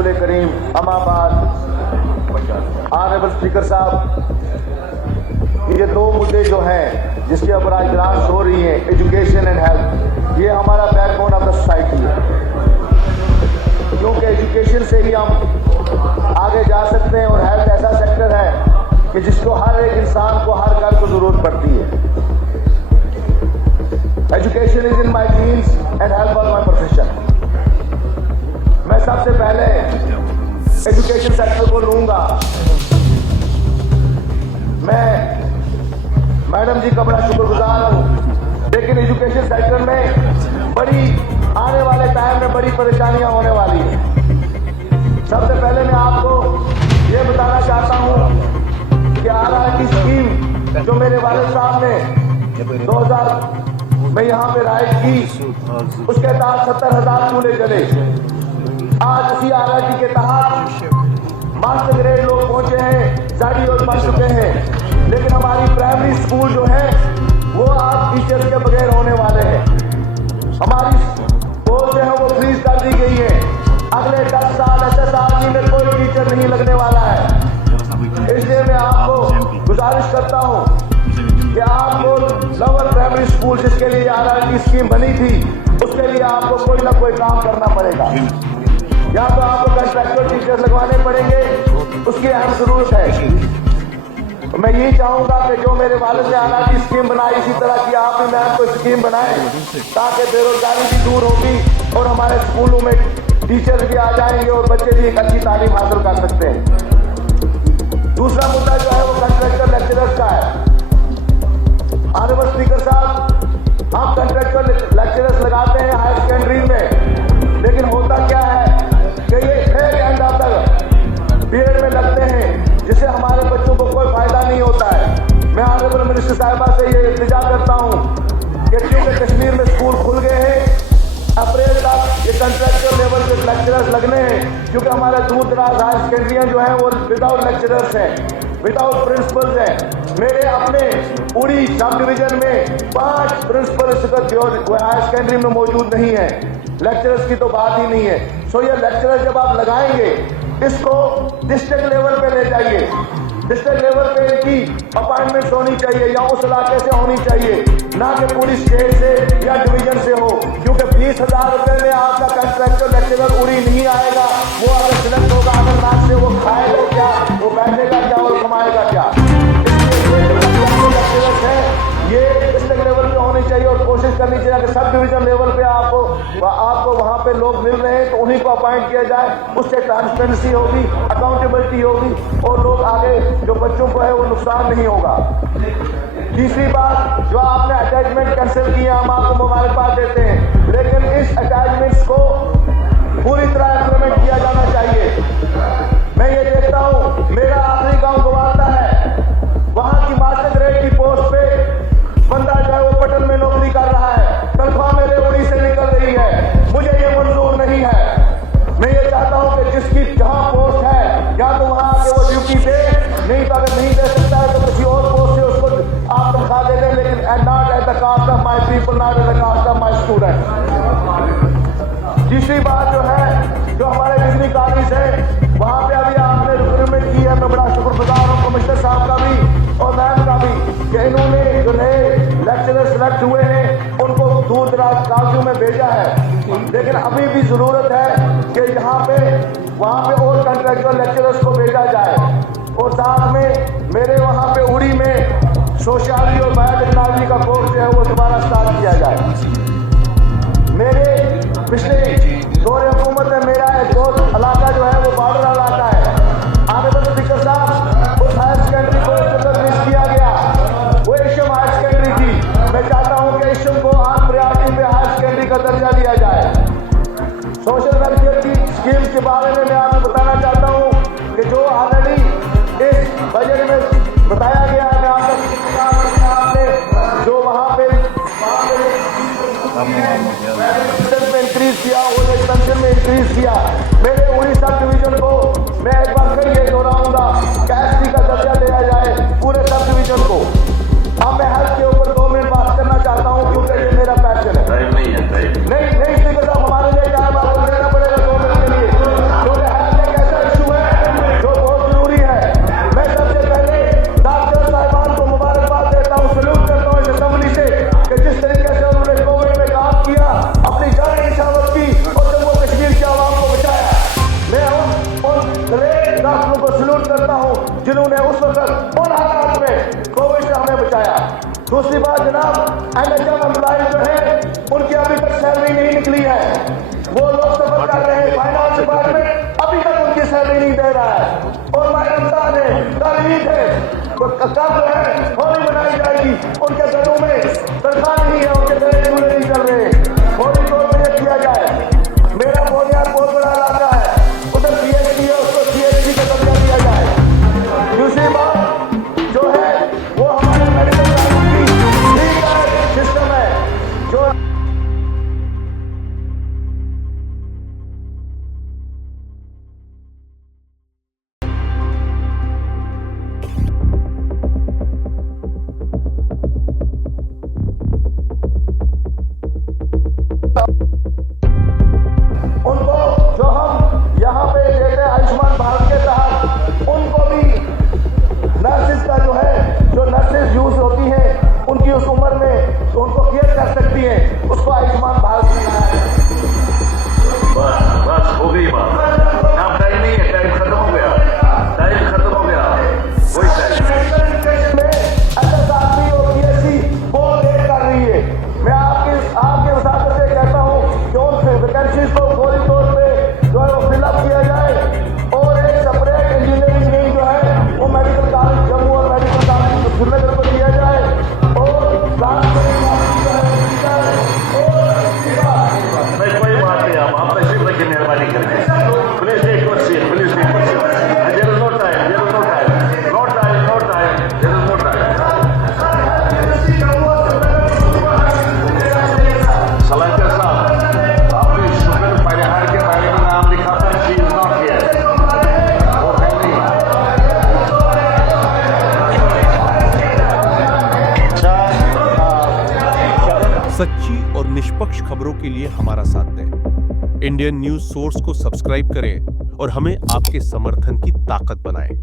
रसूल करीम। अमाबाद honourable speaker साहब, ये दो मुद्दे जो हैं जिसके ऊपर आज क्लास हो रही है, एजुकेशन एंड हेल्थ, ये हमारा बैकबोन ऑफ द सोसाइटी है, क्योंकि एजुकेशन से ही हम आगे जा सकते हैं। और हेल्थ ऐसा सेक्टर है कि जिसको हर एक इंसान को, हर घर को जरूरत पड़ती है। Education is in my genes and health was my profession. मैं सबसे पहले एजुकेशन सेक्टर को लूंगा। मैं मैडम जी का बड़ा शुक्रगुजार हूं, लेकिन एजुकेशन सेक्टर में बड़ी आने वाले टाइम में बड़ी परेशानियां होने वाली हैं। सबसे पहले मैं आपको ये बताना चाहता हूं कि RRT स्कीम जो मेरे वालिद साहब ने 2000 में यहाँ पे राइट की, उसके तहत 70,000 चूल्हे जले। आज उसी RRT के तहत मास्टर ग्रेड लोग पहुंचे हैं, साड़ी और बन चुके हैं, लेकिन हमारी प्राइमरी स्कूल जो है वो आज टीचर्स के बगैर होने वाले हैं। हमारी पोस्ट जो है वो फ्रीज कर दी गई है। अगले 10 साल SSRG में कोई टीचर नहीं लगने वाला है। इसलिए मैं आपको गुजारिश करता हूं कि आपको लोअर प्राइमरी स्कूल जिसके लिए RRT स्कीम बनी थी, उसके लिए आपको कोई ना कोई काम करना पड़ेगा। या तो आपको कंट्रैक्चुअल टीचर लगवाने पड़ेंगे, उसकी अहम जरूरत है। मैं यही चाहूंगा कि जो मेरे वालिद ने RRT स्कीम बनाई, इसी तरह की आप भी मैम कोई स्कीम बनाएं, ताकि बेरोजगारी भी दूर होगी और हमारे स्कूलों में टीचर भी आ जाएंगे और बच्चे भी एक अच्छी तालीम हासिल कर सकते हैं। दूसरा मुद्दा जो है वो कंट्रैक्चुअल लेक्चरर्स का है। ऑनरेबल स्पीकर साहब, हम कंट्रैक्चुअल लेक्चरर्स लगाते हैं हायर सेकेंडरी में, लेकिन होता क्या है कि ये एक एंड ऑफ द पीरियड में लगते हैं, जिससे हमारे बच्चों को कोई फायदा नहीं होता है। मैं ऑनरेबल मिनिस्टर साहिबा से ये इल्तिजा करता हूँ कि क्योंकि कश्मीर में स्कूल खुल गए हैं, अप्रैल तक ये कंट्रैक्चुअल लेवल के लेक्चरर्स लगने हैं, क्योंकि हमारे दूर दराज हायर सेकेंडरियाँ जो हैं वो विदाउट लेक्चरर्स हैं, विदाउट प्रिंसिपल्स हैं। मेरे अपने उड़ी सब डिवीजन में 5 प्रिंसिपल इस वक्त हायर सेकेंडरी में मौजूद नहीं है। लेक्चरर्स की तो बात ही नहीं है। सो ये लेक्चरर्स जब आप लगाएंगे, इसको डिस्ट्रिक्ट लेवल पे ले जाइए। डिस्ट्रिक्ट लेवल पे इनकी अपॉइंटमेंट होनी चाहिए या उस इलाके से होनी चाहिए, ना कि पूरी स्टेट से या डिवीजन से हो, क्योंकि 20,000 रुपए में आपका कंट्रैक्चुअल लेक्चरर उड़ी नहीं आएगा। वो अगर सिलेक्ट होगा अमरनाथ से, वो खाएगा क्या, वो बैठेगा क्या और कमाएगा क्या। लेक्चरर्स है ये डिस्ट्रिक्ट लेवल पे होनी चाहिए और कोशिश करनी चाहिए कि सब डिवीजन लेवल पे आपको वहाँ पे लोग मिल रहे हैं तो उन्हीं को अपॉइंट किया जाए। उससे ट्रांसपेरेंसी होगी, अकाउंटेबिलिटी होगी और लोग आगे जो बच्चों को है वो नुकसान नहीं होगा। तीसरी बात, जो आपने अटैचमेंट कैंसिल किया, हम आपको मुबारकबाद देते हैं, लेकिन इस अटैचमेंट्स को पूरी तरह इम्प्लीमेंट किया जाना चाहिए। मैं ये देखता हूँ, मेरा आखिरी गाँव गवाता है, वहाँ की मास्टर ग्रेड की पोस्ट पे बंदा जो है वो पटन में नौकरी कर रहा है, तनख्वाह मेरे उड़ी से निकल रही है। मुझे ये मंजूर नहीं है। मैं ये चाहता हूँ कि जिसकी जहाँ पोस्ट है, या तो वहाँ आके वो ड्यूटी दे, नहीं तो अगर नहीं दे सकता है तो किसी और पोस्ट से उसको आप तनख्वाह दे दें, लेकिन not at the cost of my people, not at the cost of my student. तीसरी बात जो है, जो हमारे बिजली कॉलेज है, वहाँ पे अभी आपने रिक्रूटमेंट की है। मैं बड़ा शुक्रगुजार हूँ कमिश्नर साहब का भी और मैम का भी कि इन्होंने जो नए लेक्चरर सिलेक्ट हुए हैं उनको दूर दराज कॉलेजों में भेजा है। लेकिन अभी भी जरूरत है कि यहाँ पे वहाँ पे और कंट्रैक्चुअल लेक्चरर्स को भेजा जाए। और साथ में मेरे वहाँ पे उड़ी में सोशियोलॉजी और बायोटेक्नोलॉजी का कोर्स जो है वो दोबारा स्टार्ट किया जाए। मेरे पिछले दौरे हुकूमत में मेरा एक बहुत इलाका जो है वो बॉर्डर इलाका है। ऑनरेबल स्पीकर साहब, उस हायर सेकेंडरी को रिलीज किया गया, वो इशम हायर सेकेंडरी थी। मैं चाहता हूँ कि इशम को ऑन प्रायोरिटी पे हायर सेकेंडरी का दर्जा दिया जाए। सोशल वेलफेयर की स्कीम के बारे में मैं आपको बताना चाहता हूँ कि जो ऑलरेडी इस बजट में बताया गया है, मैं आपने जो वहाँ पे इंक्रीज किया, वो एक्सपेंशन में इंक्रीज किया। मेरे उड़ी सब डिवीजन को मैं एक बार फिर ये दोहराऊंगा, कैसी का दर्जा दिया जाए पूरे सब डिवीजन को। अब मैं हेल्थ के ऊपर 2 मिनट बात करना चाहता हूँ, क्योंकि ये मेरा पैशन है। नहीं स्पीकर साहब, हमारे लिए टाइम आपको देना पड़ेगा 2 मिनट के लिए, क्योंकि दूसरी बात जनाब, NHM एम्प्लॉय जो है उनकी अभी तक सैलरी नहीं निकली है। वो लोग सफर कर रहे हैं, फाइनेंस डिपार्टमेंट अभी तक उनकी सैलरी नहीं दे रहा है। और मैं रमजान है, कल ईद है, तो कल जो है होली मनाई जाएगी, उनके घरों में तनख्वाह नहीं है, उनके घर चूल्हे नहीं चल रहे। होली तौर पर यह किया जाए। मेरा बोनियाद बहुत बड़ा इलाका है, उधर PhD है, उसको CHC का दर्जा दिया जाए। दूसरी बात जो है वो हमारे मेडिकल कॉलेज की लीगल सिस्टम है जो उनको जो हम यहाँ पे देते हैं आयुष्मान भारत के तहत, उनको भी नर्सिस का जो है, जो नर्सिस यूज होती हैं उनकी उस उम्र में तो उनको केयर कर सकती हैं, उसको आयुष्मान भारत मिला है। बस हो गई बात। अब टाइम नहीं है, टाइम खत्म हो गया, टाइम खत्म हो गया। वही टाइम में SSRB और PSC बहुत देर कर रही है। मैं आपके वसात से कहता हूँ कि उन वैकेंसीज को फौरी तौर पे जो है वो फिलअप किया जाए और एक सेपरेट इंजीनियरिंग विंग जो है वो मेडिकल कॉलेज जम्मू और मेडिकल कॉलेज श्रीनगर को दिया जाए और कोई बात नहीं। आप तशरीफ रखिए मेहरबानी करके। Please take your seat, please take your seat. There is no time, there is no time, no time, no time, there is no time. सलाहकार साहब, आपने शुक्र परिहार के बारे में नाम लिखा था, शी इज नॉट हियर। वो है नहीं। सच्ची और निष्पक्ष खबरों के लिए हमारा साथ दें। इंडियन न्यूज सोर्स को सब्सक्राइब करें और हमें आपके समर्थन की ताकत बनाएं।